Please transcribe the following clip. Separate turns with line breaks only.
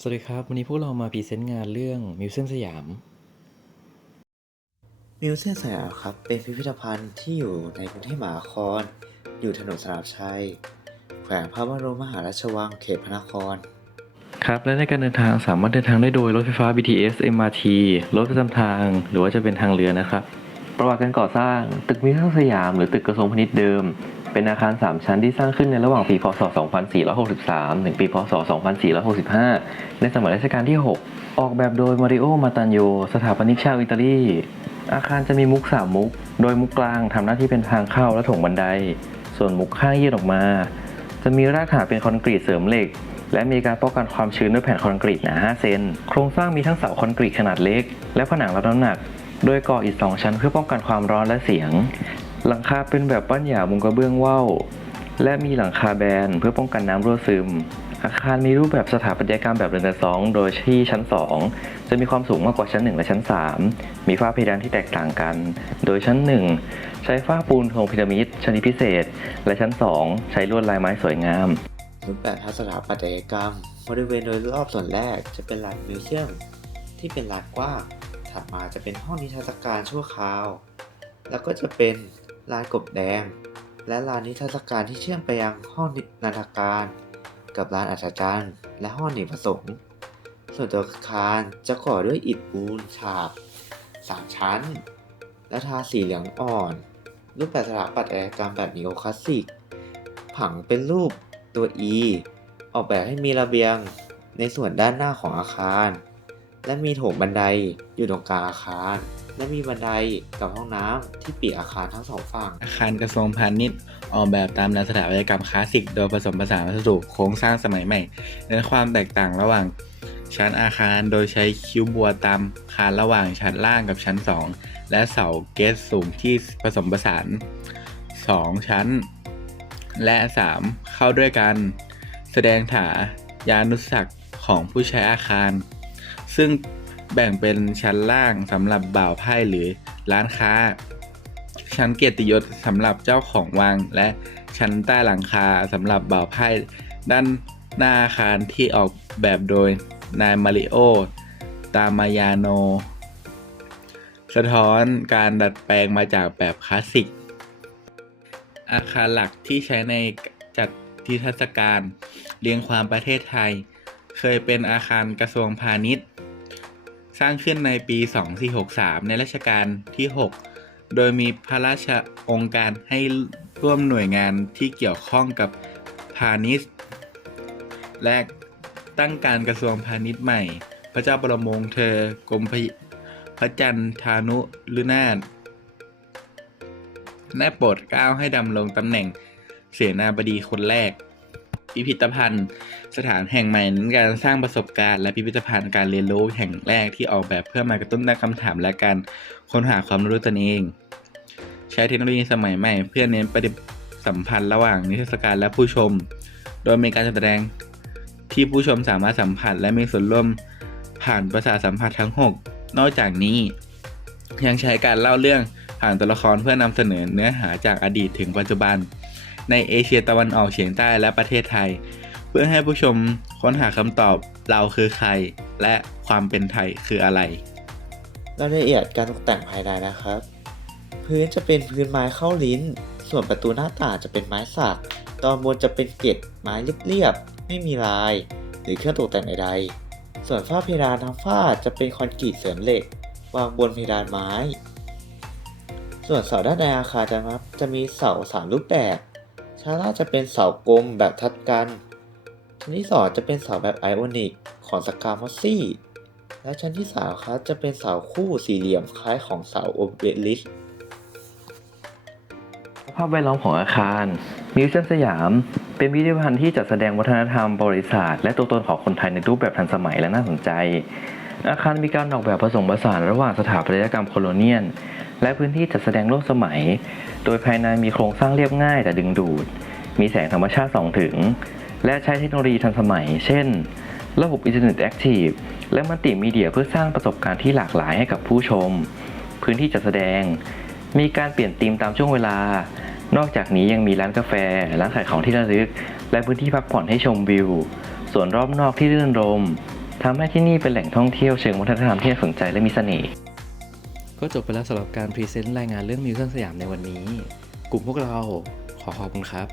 สวัสดีครับ วันนี้พวกเรามาพรีเซนต์งานเรื่องมิวเซียมสยาม
มิวเซียมสยามครับ เป็นพิพิธภัณฑ์ที่อยู่ในกรุงเทพมหานคร อยู่ถนนสนามชัย แขวงพระบรมมหาราชวังเขตพระนคร
ครับ และในการเดินทางสามารถเดินทางได้โดยรถไฟฟ้า BTS MRT รถประจำทาง หรือว่าจะเป็นทางเรือนะครับ ประวัติการก่อสร้าง ตึกมิวเซียมสยาม หรือตึกกระทรวงพาณิชย์เดิม เป็นอาคาร 3 ชั้นที่สร้างขึ้นในระหว่างปีพศ 2463 ถึงปีพศ 2465 ในสมัยรัชกาลที่ 6 ออกแบบโดยมาริโอ มาตันโย สถาปนิกชาวอิตาลี อาคารจะมีมุก 3 มุก โดยมุกกลางทำหน้าที่เป็นทางเข้าและถงบันได ส่วนมุกข้างยื่นออกมา จะมีรากฐานเป็นคอนกรีตเสริมเหล็ก และมีการป้องกันความชื้นด้วยแผ่นคอนกรีตหนา 5 เซน โครงสร้างมีทั้งเสาคอนกรีตขนาดเล็ก และผนังรับน้ำหนักโดยก่ออิฐสองชั้นเพื่อป้องกันความร้อนและเสียง หลังคาเป็นแบบปั้นหยามุงกระเบื้องว่าวและมีหลังคาแบนเพื่อป้องกันน้ำรั่วซึม อาคารมีรูปแบบสถาปัตยกรรมแบบเรเนซองส์โดยที่ชั้น 2 จะมีความสูงมากกว่าชั้น 1 และชั้น 3 มีฝ้าเพดานที่แตกต่างกัน โดยชั้น 1 ใช้ฝ้าปูนทรงพีระมิดชนิดพิเศษ และชั้น 2 ใช้ลวดลายไม้สวยงาม
รูปแบบทัศสถาปัตยกรรม บริเวณโดยรอบส่วนแรกจะเป็นลานมิวเซียมที่เป็นลานกว้างถัดมาจะเป็นห้องนิทรรศการชั่วคราว แล้วก็จะเป็น ลานกบแดง และลานนิทรรศการที่เชื่อมไปยังห้องนาฏการ กับลานอัศจรรย์ และห้องหนีประสงค์ ส่วนตัวอาคารจะก่อด้วยอิฐปูนฉาบสามชั้น และทาสีเหลืองอ่อน รูปแบบสถาปัตยกรรมแบบนีโอคลาสสิก ผังเป็นรูปตัว E ออกแบบให้มีระเบียงในส่วนด้านหน้าของอาคาร และมีโถงบันไดอยู่ตรงกลางอาคาร และมีบันไดกับห้องน้ำที่ปิดอาคารทั้งสองฝั่ง
อาคารกระทรวงพาณิชย์ออกแบบตามแนวสถาปัตยกรรมคลาสสิก โดยผสมผสานวัสดุโครงสร้างสมัยใหม่และความแตกต่างระหว่างชั้นอาคารโดยใช้คิ้วบัวตามคานระหว่างชั้นล่างกับชั้น 2 และเสาเกตสูงที่ผสมผสาน 2 ชั้น และ 3 เข้าด้วยกัน แสดงถายานุสักษ์ของผู้ใช้อาคาร ซึ่ง แบ่งเป็นชั้นล่างสำหรับบ่าวไพ่หรือร้านค้า ชั้นเกียรติยศสำหรับเจ้าของวัง และชั้นใต้หลังคาสำหรับบ่าวไพ่ด้านหน้าอาคารที่ออกแบบโดยนายมาริโอ ตามายาโน สะท้อนการดัดแปลงมาจากแบบคลาสสิก อาคารหลักที่ใช้ในจัดนิทรรศการเรียงความประเทศไทย เคยเป็นอาคารกระทรวงพาณิชย์ สร้างขึ้นในปี 2463 ในรัชกาลที่ 6 โดยมีพระราชองค์การให้ร่วมหน่วยงานที่เกี่ยวข้องกับพาณิชย์ และตั้งการกระทรวงพาณิชย์ใหม่ พระเจ้าบรมวงศ์เธอกรมพระพระจันทานุลุนาถได้โปรดเกล้าให้ดำรงตำแหน่งเสนาบดีคนแรก พิพิธภัณฑ์ สถานแห่งใหม่นั้นการสร้างประสบการณ์และพิพิธภัณฑ์การเรียนรู้แห่งแรกที่ออกแบบเพื่อมากระตุ้นตั้งคำถามและการค้นหาความรู้ตนเอง ใช้เทคโนโลยีสมัยใหม่ เพื่อเน้นปฏิสัมพันธ์ระหว่างนิทรรศการและผู้ชม โดยมีการแสดงที่ผู้ชมสามารถสัมผัสและมีส่วนร่วมผ่านประสาทสัมผัสทั้ง 6 นอกจากนี้ ยังใช้การเล่าเรื่องผ่านตัวละครเพื่อนำเสนอเนื้อหาจากอดีตถึงปัจจุบัน ในเอเชียตะวันออกเฉียงใต้และประเทศไทย เพื่อให้ผู้ชมค้นหาคำตอบเราคือใคร และความเป็นไทยคืออะไร
รายละเอียดการตกแต่งภายในนะครับ พื้นจะเป็นพื้นไม้เข้าลิ้น ส่วนประตูหน้าต่างจะเป็นไม้สัก ตอนบนจะเป็นเกล็ดไม้เรียบๆไม่มีลาย หรือเครื่องตกแต่งใดๆ ส่วนฝ้าเพดานทั้งฝ้าจะเป็นคอนกรีตเสริมเหล็ก วางบนเพดานไม้ ส่วนเสาด้านในอาคารจะครับจะมีเสาสามรูปแบบ ชั้นล่างจะเป็นเสากลมแบบทัดกัน ชั้นที่สองจะเป็นเสาแบบไอออนิกของสกามอสซี่ และชั้นที่สามครับจะเป็นเสาคู่สี่เหลี่ยมคล้ายของเสาโอเบลิส
ภาพแวดล้อมของอาคารมิวเซียมสยาม เป็นพิพิธภัณฑ์ที่จัดแสดงวัฒนธรรมประวัติศาสตร์และตัวตนของคนไทยในรูปแบบทันสมัยและน่าสนใจ อาคารมีการออกแบบผสมผสานระหว่างสถาปัตยกรรมโคโลเนียน และพื้นที่จัดแสดงร่วมสมัย โดยภายในมีโครงสร้างเรียบง่ายแต่ดึงดูด มีแสงธรรมชาติส่องถึง และใช้เทคโนโลยีทันสมัย เช่น ระบบอินเทอร์เน็ตแอคทีฟและมัลติมีเดียเพื่อสร้างประสบการณ์ที่หลากหลายให้กับผู้ชม พื้นที่จัดแสดง มีการเปลี่ยนธีมตามช่วงเวลา นอกจากนี้ยังมีร้านกาแฟ ร้านขายของที่ระลึก และพื้นที่พักผ่อนให้ชมวิว ส่วนรอบนอกที่รื่นรม
ทำให้ที่นี่เป็นแหล่งท่องเที่ยวเชิงวัฒนธรรมที่น่าสนใจและมีเสน่ห์
ก็จบไปแล้วสำหรับการพรีเซนต์รายงานเรื่องมิวเซียมสยามในวันนี้ กลุ่มพวกเราขอขอบคุณครับ